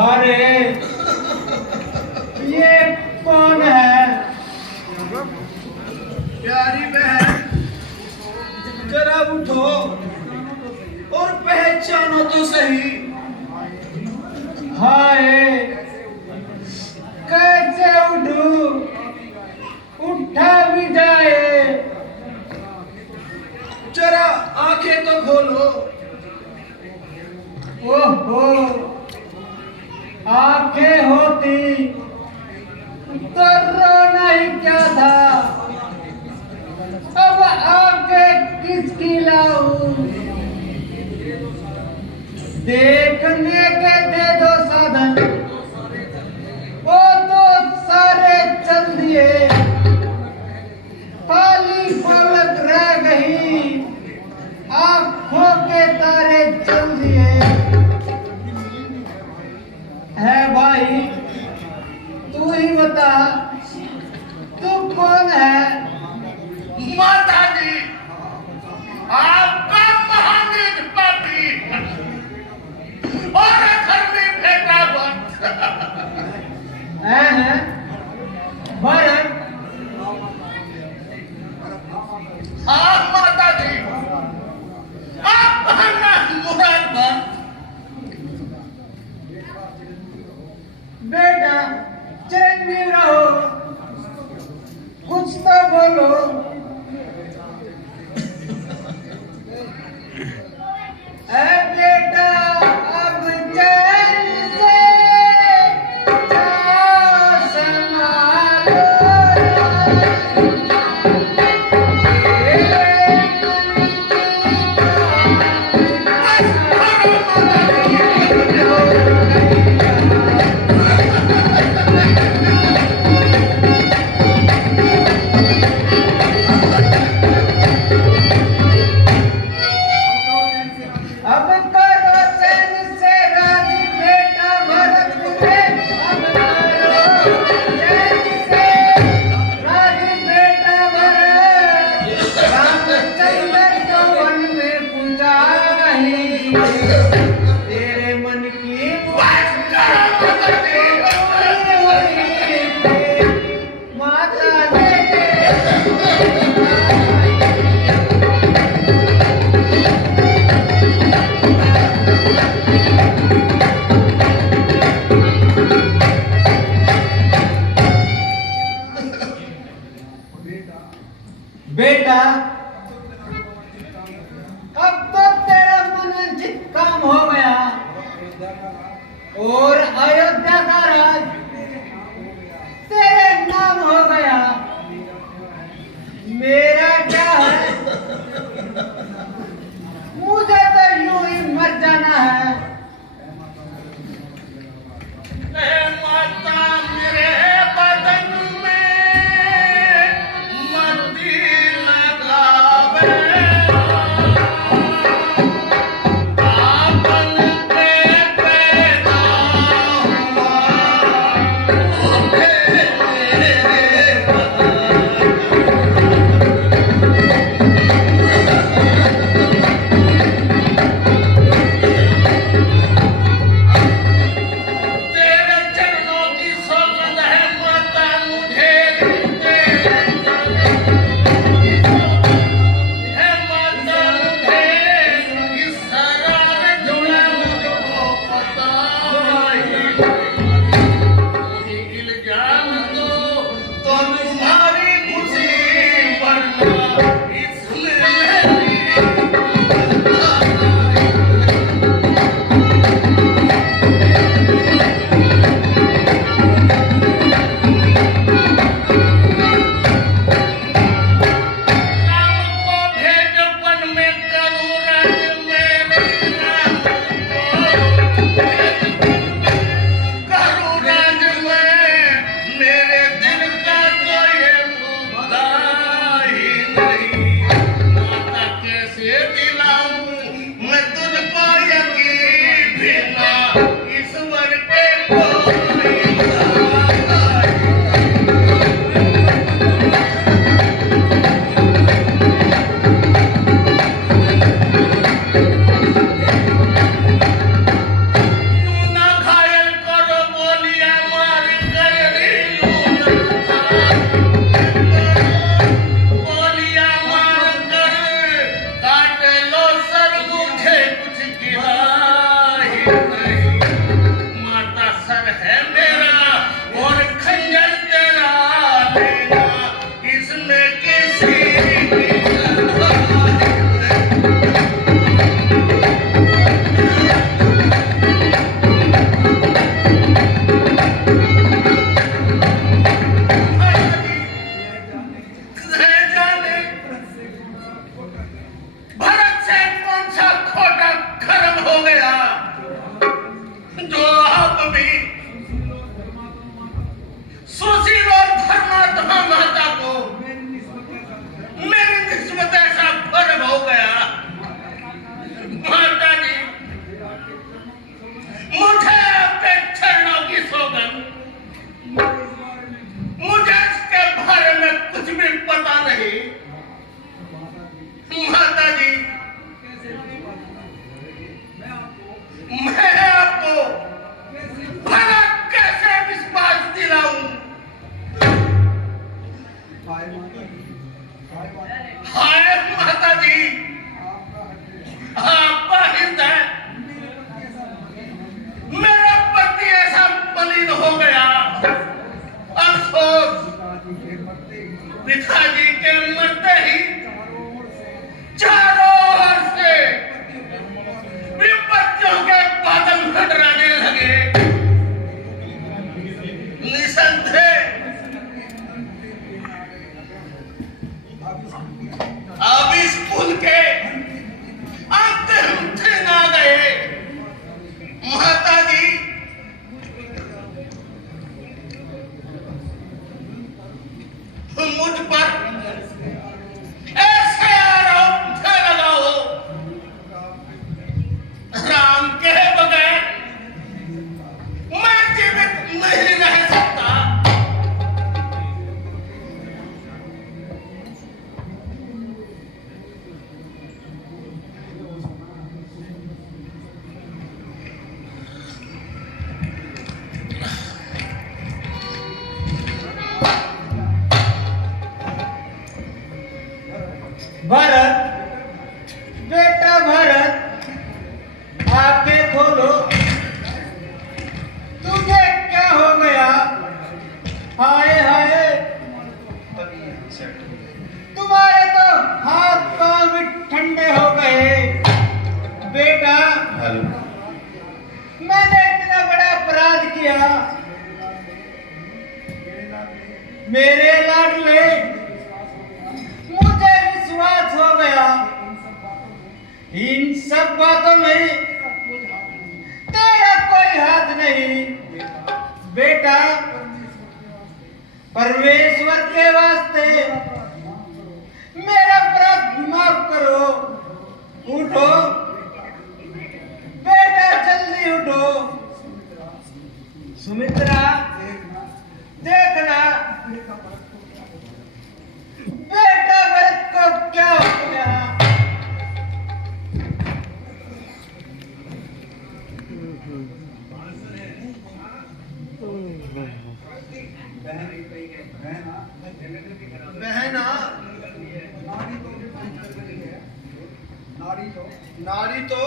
अरे ये कौन है? प्यारी बहन, जरा उठो और पहचानो तो सही। हाय, कैसे उठूं? उठा भी जाए। जरा आंखें तो खोलो। ओहो, आंखें होती तो रोना ही क्या था। अब आंखें किसकी लाऊं? देखने के दे दो साधन, वो तो सारे चल दिए, खाली पलक रह गई, आंखों के तारे चल दिए। है भाई, तू ही बता, तू कौन है? माता जी, आपका महानीत पापी और घर में फेंका वक्त। हैं? भरत, हाँ माता जी, आप मुराद भक्त। बेटा चिरंजीव रहो, कुछ तो बोलो। ऐ बेटा अब चैन से जाओ संभालो। अब करो चैन से राजी बेटा भरत रे, अब करो चैन से राजी बेटा भरत। रामचंद्र को वन में पुजाही, तेरे मन की माता ने बेटा, अब तो तेरा मनोचित काम हो गया और अयोध्या का राज तेरे नाम हो गया। मेरा क्या है, मुझे तो यूं ही मर जाना है। माता मेरे बदन में मती लगावे, आपन के पैदा हुआ तेरे चरणों की सौगंध है माता, मुझे है माता, मुझे इस सरार जुड़ा मुझको पता नहीं। इल्जाम दो तो तुम्हारी खुशी, वरना इसमें मेरी राम को भेज वन में करूं राज, मेरे राम को करूं राज में, मेरे दिल का कोई मुद्दा ही नहीं। माता कैसे दिलाऊं मैं तुझको यकीन, बिना ईश्वर के कोई भरत, बेटा भरत, आंखें खोलो। तुझे क्या हो गया? हाय हाय, तुम्हारे तो हाथ पांव भी ठंडे हो गए। बेटा, मैंने इतना बड़ा अपराध किया। मेरे लाडले, मुझे विश्वास हो गया इन सब बातों में तेरा कोई हाथ नहीं। बेटा, परमेश्वर के वास्ते मेरा अपराध माफ करो। उठो बेटा, जल्दी उठो। सुमित्रा, देखना बेटा भरत को क्या हो गया। बहना, नाड़ी तो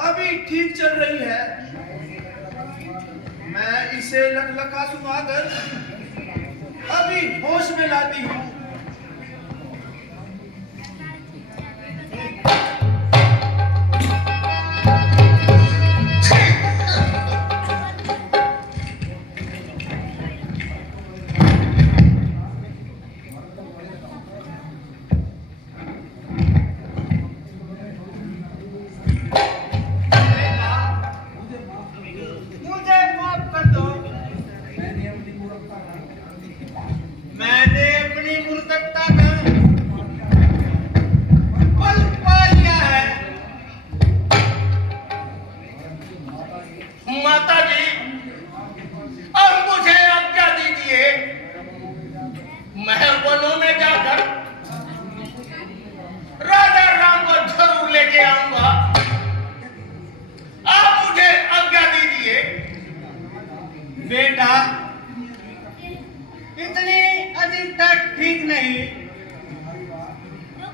अभी ठीक चल रही है। मैं इसे लखलखा सुनाकर अभी होश में लाती हूँ। मुझे माफ कर दो। मैंने अपनी मूर्खता का फल पा लिया है। माता जी, अब मुझे आज्ञा दीजिए, मैं वनों में जाकर राजा राम को जरूर लेके आऊंगा। आप मुझे आज्ञा दीजिए। बेटा, इतनी अधिकता ठीक नहीं।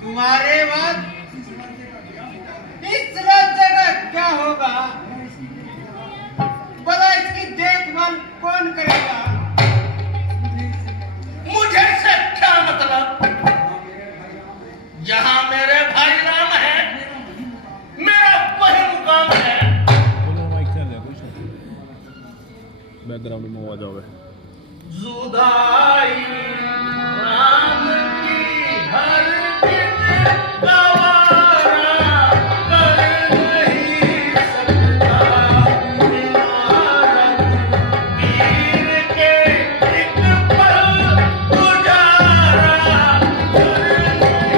तुम्हारे बाद इस राज्य का क्या होगा? भला इसकी देखभाल कौन करेगा? मुझे से क्या मतलब? जहां मेरे भाई राम है, मेरा वही मुकाम है। बैकग्राउंड में आवाज आवे। जुदाई राम की हर दिन गवारा कर नहीं सकता। वीर के एक पल गुजारा कर नहीं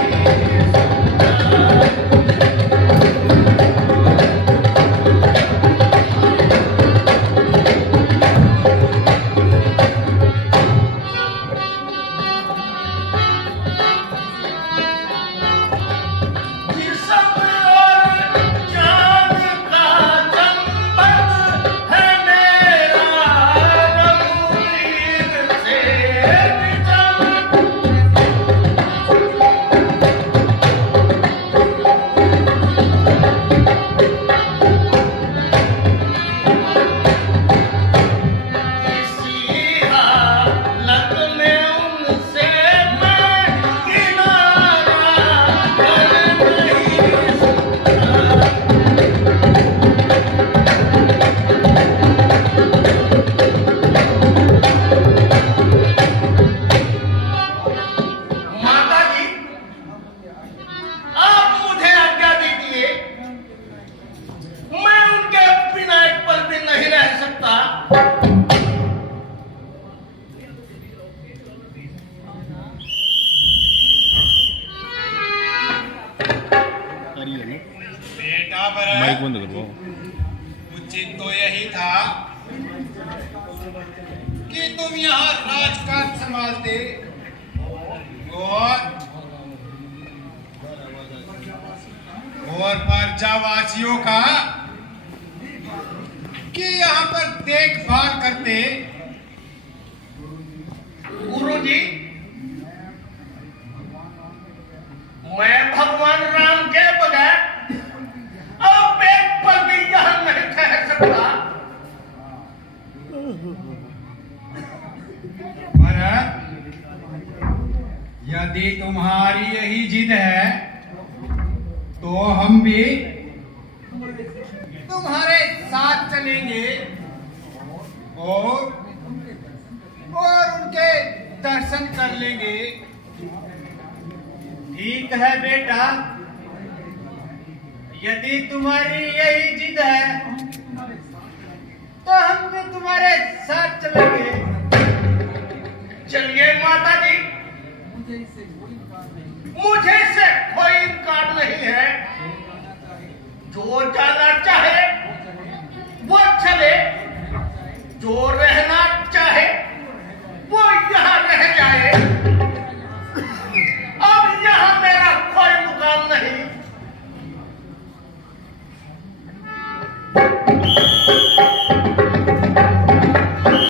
माइक बंद करो। उचित तो यही था कि तुम यहाँ राजकाज संभालते और प्रजावासियों का कि यहाँ पर देखभाल करते। गुरुजी, तो हम भी तुम्हारे साथ चलेंगे और उनके दर्शन कर लेंगे। ठीक है बेटा, यदि तुम्हारी यही जिद है तो हम भी तुम्हारे साथ चलेंगे। चलिए माता जी, मुझे से कोई इनकार नहीं है। जो जाना चाहे वो चले, जो रहना चाहे